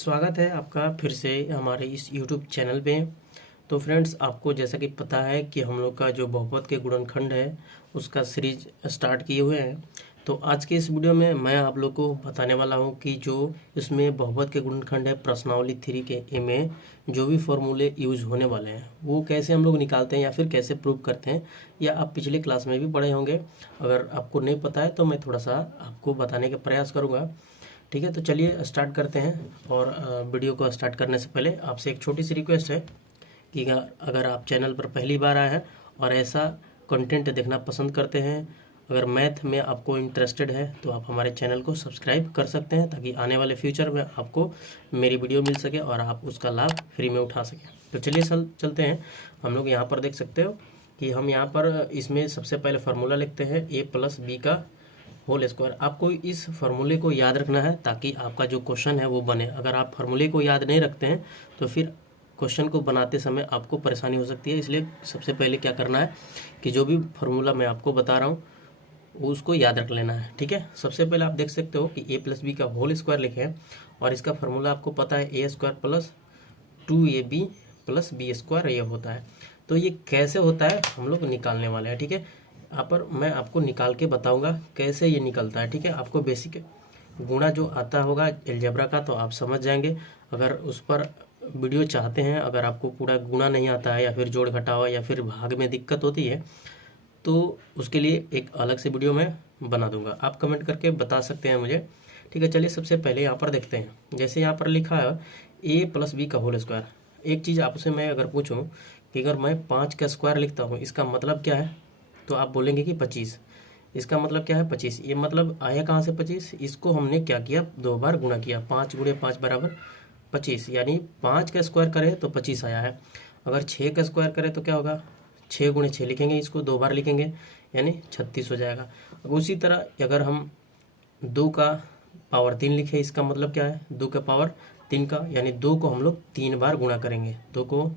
स्वागत है आपका फिर से हमारे इस YouTube चैनल पे। तो फ्रेंड्स, आपको जैसा कि पता है कि हम लोग का जो बहुपद के गुणनखंड है उसका सीरीज स्टार्ट किए हुए हैं। तो आज के इस वीडियो में मैं आप लोग को बताने वाला हूं कि जो इसमें बहुपद के गुणनखंड है प्रश्नावली 3 के ए में जो भी फॉर्मूले यूज होने वाले हैं वो कैसे हम लोग निकालते हैं या फिर कैसे प्रूव करते हैं, या आप पिछले क्लास में भी पढ़े होंगे। अगर आपको नहीं पता है तो मैं थोड़ा सा आपको बताने का प्रयास करूँगा। ठीक है, तो चलिए स्टार्ट करते हैं। और वीडियो को स्टार्ट करने से पहले आपसे एक छोटी सी रिक्वेस्ट है कि अगर आप चैनल पर पहली बार आए हैं और ऐसा कंटेंट देखना पसंद करते हैं, अगर मैथ में आपको इंटरेस्टेड है तो आप हमारे चैनल को सब्सक्राइब कर सकते हैं ताकि आने वाले फ्यूचर में आपको मेरी वीडियो मिल सके और आप उसका लाभ फ्री में उठा सकें। तो चलिए चलते हैं। हम लोग यहाँ पर देख सकते हो कि हम यहाँ पर इसमें सबसे पहले फार्मूला लिखते हैं a+b का होल स्क्वायर। आपको इस फार्मूले को याद रखना है ताकि आपका जो क्वेश्चन है वो बने। अगर आप फार्मूले को याद नहीं रखते हैं तो फिर क्वेश्चन को बनाते समय आपको परेशानी हो सकती है। इसलिए सबसे पहले क्या करना है कि जो भी फार्मूला मैं आपको बता रहा हूँ उसको याद रख लेना है। ठीक है, सबसे पहले आप देख सकते हो कि a+b का होल स्क्वायर लिखे हैं और इसका फार्मूला आपको पता है a² + 2ab + b² ये होता है। तो ये कैसे होता है हम लोग निकालने वाले हैं। ठीक है, यहाँ पर मैं आपको निकाल के बताऊंगा कैसे ये निकलता है। ठीक है, आपको बेसिक गुणा जो आता होगा अलजेब्रा का तो आप समझ जाएंगे। अगर उस पर वीडियो चाहते हैं, अगर आपको पूरा गुणा नहीं आता है या फिर जोड़ घटाव या फिर भाग में दिक्कत होती है तो उसके लिए एक अलग से वीडियो मैं बना दूंगा। आप कमेंट करके बता सकते हैं मुझे। ठीक है, चलिए सबसे पहले यहाँ पर देखते हैं। जैसे यहाँ पर लिखा है a+b का होल स्क्वायर। एक चीज़ आपसे मैं अगर पूछूं कि अगर मैं 5 का स्क्वायर लिखता हूँ इसका मतलब क्या है, तो आप बोलेंगे कि 25। इसका मतलब क्या है 25। ये मतलब आया कहाँ से 25, इसको हमने क्या किया, 2 बार गुणा किया। 5 × 5 = 25, यानी 5 का स्क्वायर करें तो 25 आया है। अगर 6 का स्क्वायर करें तो क्या होगा, 6 × 6 लिखेंगे, इसको 2 बार लिखेंगे यानी 36 हो जाएगा। अब उसी तरह अगर हम 2 का पावर 3 लिखें, इसका मतलब क्या है 2 का पावर 3 का, यानी 2 को हम लोग 3 बार गुणा करेंगे। 2 को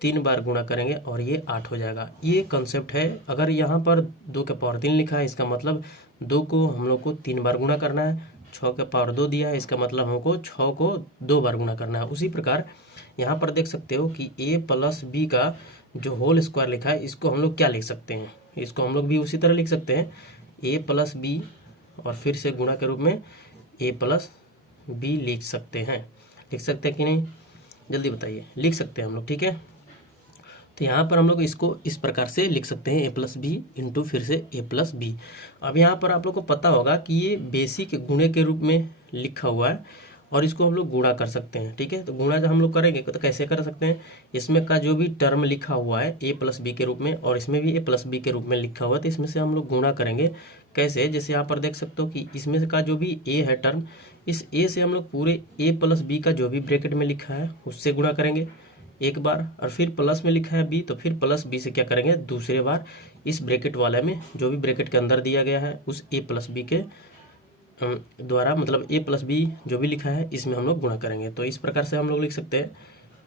3 बार गुणा करेंगे और ये 8 हो जाएगा। ये कंसेप्ट है। अगर यहाँ पर 2 का पावर 3 लिखा है इसका मतलब 2 को हम लोग को 3 बार गुणा करना है। 6 का पावर 2 दिया है इसका मतलब हमको 6 को 2 बार गुणा करना है। उसी प्रकार यहाँ पर देख सकते हो कि a+b का जो होल स्क्वायर लिखा है इसको हम लोग क्या लिख सकते हैं, इसको हम लोग भी उसी तरह लिख सकते हैं a+b और फिर से गुणा के रूप में a+b लिख सकते हैं। लिख सकते हैं कि नहीं, जल्दी बताइए। लिख सकते हैं हम लोग। ठीक है, तो यहाँ पर हम लोग इसको इस प्रकार से लिख सकते हैं a+b इंटू फिर से a+b। अब यहाँ पर आप लोग को पता होगा कि ये बेसिक गुणे के रूप में लिखा हुआ है और इसको हम लोग गुणा कर सकते हैं। ठीक है, तो गुणा जब हम लोग करेंगे तो कैसे कर सकते हैं, इसमें का जो भी टर्म लिखा हुआ है a+b के रूप में और इसमें भी a+b के रूप में लिखा हुआ है तो इसमें से हम लोग गुणा करेंगे। कैसे, जैसे यहाँ पर देख सकते हो कि इसमें का जो भी a है टर्म, इस a से हम लोग पूरे a+b का जो भी ब्रैकेट में लिखा है उससे गुणा करेंगे एक बार, और फिर प्लस में लिखा है b तो फिर +b से क्या करेंगे दूसरे बार इस ब्रैकेट वाले में जो भी ब्रैकेट के अंदर दिया गया है उस a+b के द्वारा, मतलब a+b जो भी लिखा है इसमें हम लोग गुणा करेंगे। तो इस प्रकार से हम लोग लिख सकते हैं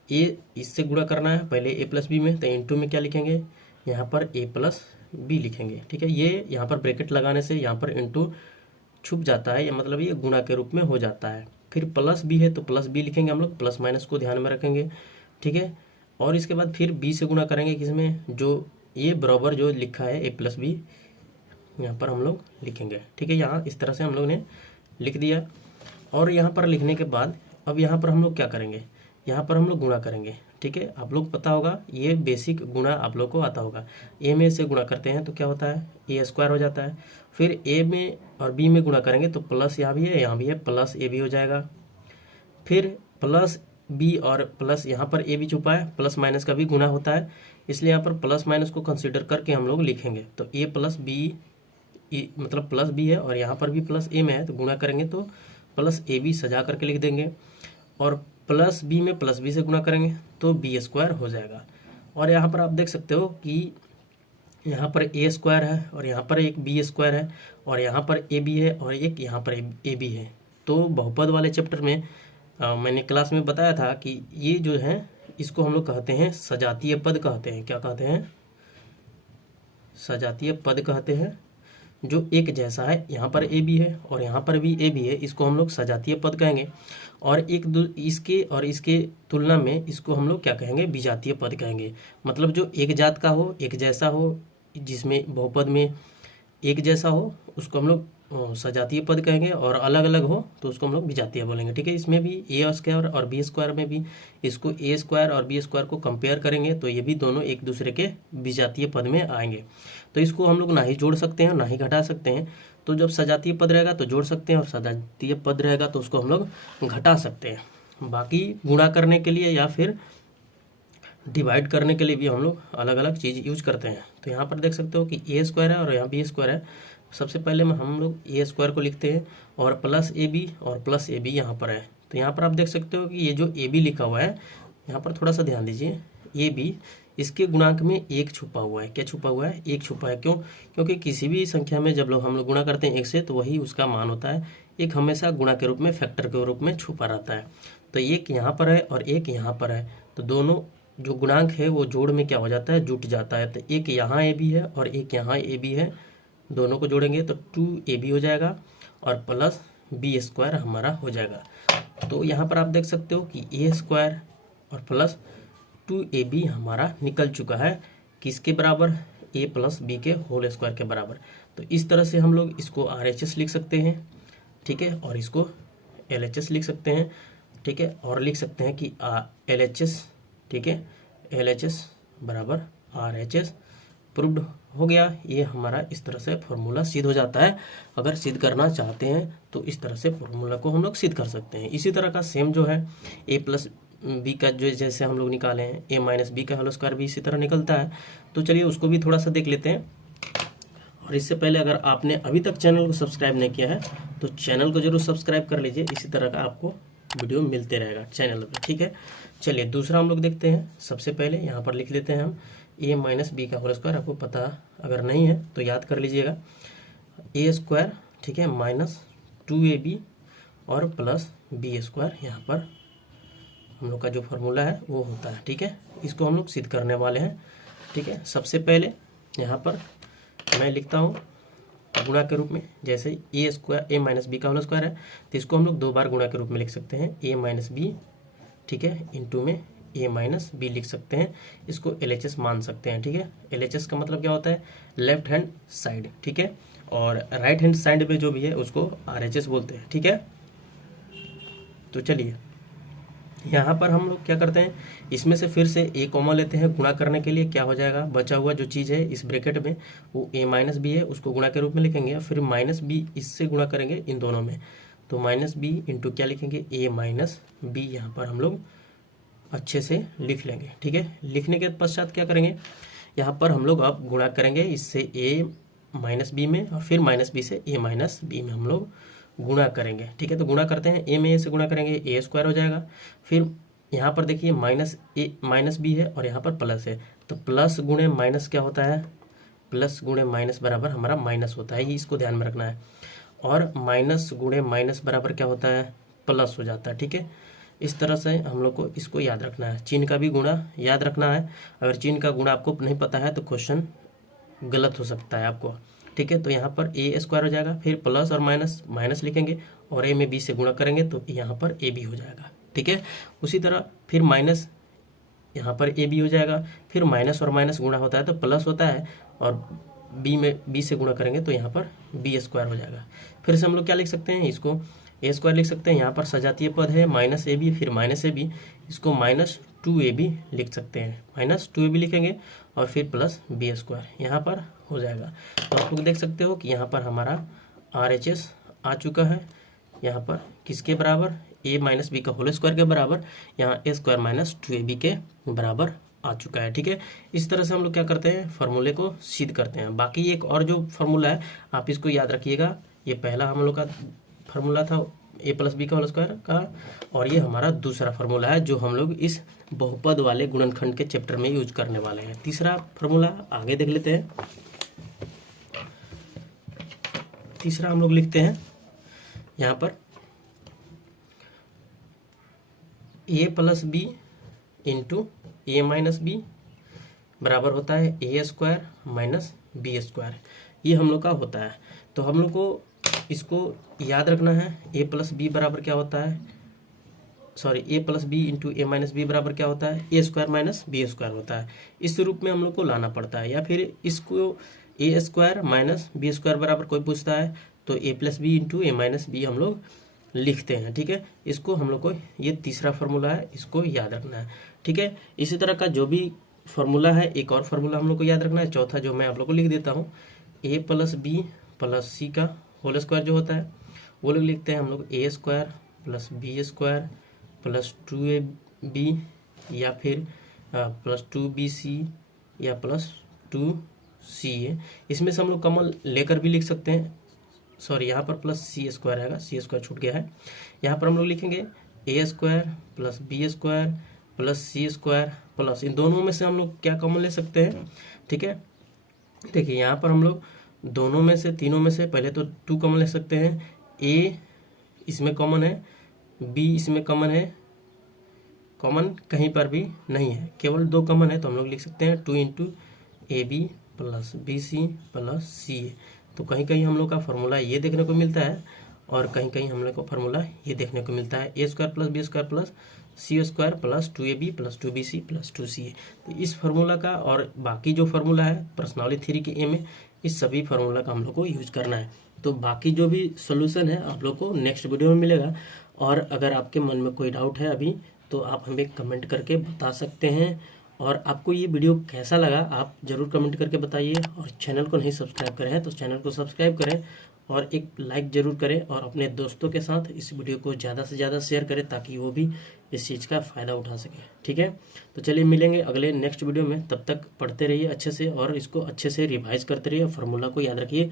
a इससे गुणा करना है पहले a+b में, तो इंटू में क्या लिखेंगे यहाँ पर a+b लिखेंगे। ठीक है, ये यहाँ पर ब्रैकेट लगाने से यहाँ पर इंटू छुप जाता है, मतलब ये गुणा के रूप में हो जाता है। फिर +b है तो +b लिखेंगे हम लोग, प्लस माइनस को ध्यान में रखेंगे। ठीक है, और इसके बाद फिर b से गुणा करेंगे किसमें, जो ये बराबर जो लिखा है a+b यहाँ पर हम लोग लिखेंगे। ठीक है, यहाँ इस तरह से हम लोग ने लिख दिया। और यहाँ पर लिखने के बाद अब यहाँ पर हम लोग क्या करेंगे, यहाँ पर हम लोग गुणा करेंगे। ठीक है, आप लोग पता होगा ये बेसिक गुणा आप लोग को आता होगा। a में से गुणा करते हैं तो क्या होता है a² हो जाता है। फिर a में और b में गुणा करेंगे तो प्लस यहाँ भी है यहाँ भी है, प्लस a भी हो जाएगा। फिर प्लस b और प्लस यहाँ पर a भी छुपा है, प्लस माइनस का भी गुणा होता है इसलिए यहाँ पर प्लस माइनस को कंसीडर करके हम लोग लिखेंगे। तो a+b मतलब +b है और यहाँ पर भी +a में है तो गुणा करेंगे तो +ab सजा करके लिख देंगे, और +b में +b से गुणा करेंगे तो b² हो जाएगा। और यहाँ पर आप देख सकते हो कि यहाँ पर a² है और यहाँ पर एक b² है और यहाँ पर ab है और एक यहाँ पर ab है। तो बहुपद वाले चैप्टर में मैंने क्लास में बताया था कि ये जो है इसको हम लोग कहते हैं सजातीय पद कहते हैं। क्या कहते हैं, सजातीय पद कहते हैं। जो एक जैसा है, यहाँ पर ए बी है और यहाँ पर भी ए बी है, इसको हम लोग सजातीय पद कहेंगे। और इसके और इसके तुलना में इसको हम लोग क्या कहेंगे, विजातीय पद कहेंगे। मतलब जो एक जात का हो, एक जैसा हो, जिसमें बहुपद में एक जैसा हो, उसको हम लोग सजातीय पद कहेंगे, और अलग अलग हो तो उसको हम लोग विजातीय बोलेंगे। ठीक है, इसमें भी ए स्क्वायर और बी स्क्वायर में भी इसको ए स्क्वायर और बी स्क्वायर को कंपेयर करेंगे तो ये भी दोनों एक दूसरे के विजातीय पद में आएंगे। तो इसको हम लोग ना ही जोड़ सकते हैं ना ही घटा सकते हैं। तो जब सजातीय पद रहेगा तो जोड़ सकते हैं और सजातीय पद रहेगा तो उसको हम लोग घटा सकते हैं। बाकी गुणा करने के लिए या फिर डिवाइड करने के लिए भी हम लोग अलग अलग चीज़ यूज करते हैं। तो यहाँ पर देख सकते हो कि ए स्क्वायर है और यहाँ बी स्क्वायर है। सबसे पहले में हम लोग ए स्क्वायर को लिखते हैं और प्लस ए बी और प्लस ए बी यहाँ पर है। तो यहाँ पर आप देख सकते हो कि ये जो ए बी लिखा हुआ है, यहाँ पर थोड़ा सा ध्यान दीजिए, ए बी इसके गुणांक में एक छुपा हुआ है। क्या छुपा हुआ है? एक छुपा है। क्यों? क्योंकि किसी भी संख्या में जब हम लोग गुणा करते हैं एक से तो वही उसका मान होता है। एक हमेशा गुणा के रूप में, फैक्टर के रूप में छुपा रहता है। तो एक यहाँ पर है और एक यहाँ पर है, तो दोनों जो गुणांक है वो जोड़ में क्या हो जाता है, जुट जाता है। तो एक यहाँ ए बी है और एक यहाँ ए बी है, दोनों को जोड़ेंगे तो 2ab हो जाएगा और प्लस बी स्क्वायर हमारा हो जाएगा। तो यहाँ पर आप देख सकते हो कि ए स्क्वायर और प्लस 2ab हमारा निकल चुका है किसके बराबर, a प्लस बी के होल स्क्वायर के बराबर। तो इस तरह से हम लोग इसको RHS लिख सकते हैं, ठीक है, और इसको LHS लिख सकते हैं, ठीक है, और लिख सकते हैं कि LHS, ठीक है, LHS बराबर RHS प्रूव्ड हो गया। ये हमारा इस तरह से फॉर्मूला सिद्ध हो जाता है। अगर सिद्ध करना चाहते हैं तो इस तरह से फॉर्मूला को हम लोग सिद्ध कर सकते हैं। इसी तरह का सेम जो है ए प्लस बी का जो जैसे हम लोग निकाले हैं, ए माइनस बी का होल स्क्वायर भी इसी तरह निकलता है। तो चलिए उसको भी थोड़ा सा देख लेते हैं। और इससे पहले अगर आपने अभी तक चैनल को सब्सक्राइब नहीं किया है तो चैनल को जरूर सब्सक्राइब कर लीजिए, इसी तरह का आपको वीडियो मिलते रहेगा चैनल पर, ठीक है। चलिए दूसरा हम लोग देखते हैं। सबसे पहले यहाँ पर लिख लेते हैं हम ए माइनस बी का होल स्क्वायर। आपको पता अगर नहीं है तो याद कर लीजिएगा, ए स्क्वायर, ठीक है, माइनस 2ab और प्लस बी स्क्वायर, यहाँ पर हम लोग का जो फॉर्मूला है वो होता है, ठीक है। इसको हम लोग सिद्ध करने वाले हैं, ठीक है। सबसे पहले यहाँ पर मैं लिखता हूँ गुणा के रूप में, जैसे ए स्क्वायर ए माइनस बी का होल स्क्वायर है तो इसको हम लोग दो बार गुणा के रूप में लिख सकते हैं, ए माइनस बी, ठीक है, इंटू में ए माइनस बी लिख सकते हैं। इसको LHS मान सकते हैं, ठीक है। LHS का मतलब क्या होता है, लेफ्ट हैंड साइड, ठीक है, और राइट हैंड साइड में जो भी है उसको RHS बोलते हैं, ठीक है। तो चलिए यहाँ पर हम लोग क्या करते हैं, इसमें से फिर से ए कॉमन लेते हैं गुणा करने के लिए। क्या हो जाएगा, बचा हुआ जो चीज़ है इस ब्रैकेट में वो ए माइनस बी है, उसको गुणा के रूप में लिखेंगे, फिर माइनस बी इससे गुणा करेंगे इन दोनों में, तो माइनस बी इंटू क्या लिखेंगे, ए माइनस बी। यहाँ पर हम लोग अच्छे से लिख लेंगे, ठीक है। लिखने के पश्चात क्या करेंगे, यहाँ पर हम लोग अब गुणा करेंगे इससे ए माइनस बी में और फिर माइनस बी से ए माइनस बी में हम लोग गुणा करेंगे, ठीक है। तो गुणा करते हैं, ए में ए से गुणा करेंगे, ए स्क्वायर हो जाएगा। फिर यहाँ पर देखिए माइनस बी है और यहाँ पर प्लस है, तो प्लस गुणे माइनस क्या होता है, प्लस गुणे माइनस बराबर हमारा माइनस होता है, इसको ध्यान में रखना है। और माइनस गुणे माइनस बराबर क्या होता है, प्लस हो जाता है, ठीक है। इस तरह से हम लोग को इसको याद रखना है। चिन्ह का भी गुणा याद रखना है। अगर चिन्ह का गुणा आपको नहीं पता है तो क्वेश्चन गलत हो सकता है आपको, ठीक है। तो यहाँ पर ए स्क्वायर हो जाएगा, फिर प्लस और माइनस, माइनस लिखेंगे और ए में बी से गुणा करेंगे तो यहाँ पर ए बी हो जाएगा, ठीक है। उसी तरह फिर माइनस, यहाँ पर ए बी हो जाएगा, फिर माइनस और माइनस गुणा होता है तो प्लस होता है और बी में बी से गुणा करेंगे तो यहाँ पर बी स्क्वायर हो जाएगा। फिर से हम लोग क्या लिख सकते हैं, इसको ए स्क्वायर लिख सकते हैं। यहाँ पर सजातीय पद है माइनस ए बी, फिर माइनस ए बी, इसको माइनस 2ab लिख सकते हैं, माइनस 2ab लिखेंगे और फिर प्लस बी स्क्वायर यहाँ पर हो जाएगा। तो आप लोग देख सकते हो कि यहाँ पर हमारा RHS आ चुका है, यहाँ पर किसके बराबर, ए माइनस बी का होल स्क्वायर के बराबर, यहाँ ए स्क्वायर माइनस 2ab के बराबर आ चुका है, ठीक है। इस तरह से हम लोग क्या करते हैं, फार्मूले को सिद्ध करते हैं। बाकी एक और जो फार्मूला है आप इसको याद रखिएगा, ये पहला हम लोग का फार्मूला था ए प्लस बी का होल स्क्वायर का, और ये हमारा दूसरा फार्मूला है जो हम लोग इस बहुपद वाले गुणनखंड के चैप्टर में यूज करने वाले हैं। तीसरा फार्मूला आगे देख लेते हैं। तीसरा हम लोग लिखते हैं यहाँ पर ए प्लस बी इंटू ए माइनस बी बराबर होता है a square minus B square. ये हम लोग का होता है। तो हम लोग को इसको याद रखना है, ए प्लस बी बराबर क्या होता है, सॉरी ए प्लस बी इंटू ए माइनस बी बराबर क्या होता है, a square minus B square होता है। इस रूप में हम लोग को लाना पड़ता है, या फिर इसको ए स्क्वायर माइनस बी स्क्वायर बराबर कोई पूछता है तो ए प्लस बी इंटू ए माइनस बी हम लोग लिखते हैं। ठीक है, इसको हम लोग को, ये तीसरा फार्मूला है, इसको याद रखना है। ठीक है, इसी तरह का जो भी फार्मूला है, एक और फार्मूला हम लोग को याद रखना है, चौथा, जो मैं आप लोग को लिख देता हूँ, ए प्लस बी प्लस सी का होल स्क्वायर जो होता है वो लोग लिखते हैं हम लोग A square plus B square plus 2ab या फिर प्लस 2bc या प्लस 2ca। इसमें से हम लोग कॉमन लेकर भी लिख सकते हैं, सॉरी यहाँ पर प्लस सी स्क्वायर आएगा, सी स्क्वायर छूट गया है। यहाँ पर हम लोग लिखेंगे a square plus B square plus c square plus, इन दोनों में से हम लोग क्या कॉमन ले सकते हैं। ठीक है, देखिए यहाँ पर हम लोग दोनों में से, तीनों में से पहले तो 2 कॉमन ले सकते हैं, ए इसमें कॉमन है, बी इसमें कॉमन है, कॉमन कहीं पर भी नहीं है, केवल 2 कॉमन है, तो हम लोग लिख सकते हैं 2 into a b plus b c plus c a. तो कहीं कहीं हम लोग का फार्मूला ये देखने को मिलता है और कहीं कहीं हम लोग को फार्मूला ये देखने को मिलता है, a square plus B square plus c square plus 2ab plus 2bc plus 2ca। तो इस फार्मूला का और बाकी जो फार्मूला है पर्सनालिटी थ्योरी के ए में, इस सभी फार्मूला का हम लोग को यूज करना है। तो बाकी जो भी सोल्यूशन है आप लोग को नेक्स्ट वीडियो में मिलेगा। और अगर आपके मन में कोई डाउट है अभी, तो आप हमें कमेंट करके बता सकते हैं। और आपको ये वीडियो कैसा लगा आप ज़रूर कमेंट करके बताइए। और चैनल को नहीं सब्सक्राइब करें हैं तो चैनल को सब्सक्राइब करें और एक लाइक ज़रूर करें, और अपने दोस्तों के साथ इस वीडियो को ज़्यादा से ज़्यादा शेयर करें ताकि वो भी इस चीज़ का फ़ायदा उठा सके। ठीक है, तो चलिए मिलेंगे अगले नेक्स्ट वीडियो में। तब तक पढ़ते रहिए अच्छे से और इसको अच्छे से रिवाइज करते रहिए, फार्मूला को याद रखिए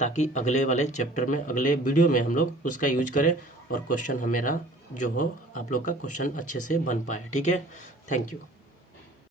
ताकि अगले वाले चैप्टर में, अगले वीडियो में हम लोग उसका यूज करें और क्वेश्चन हमारा जो हो आप लोग का क्वेश्चन अच्छे से बन पाए। ठीक है, थैंक यू।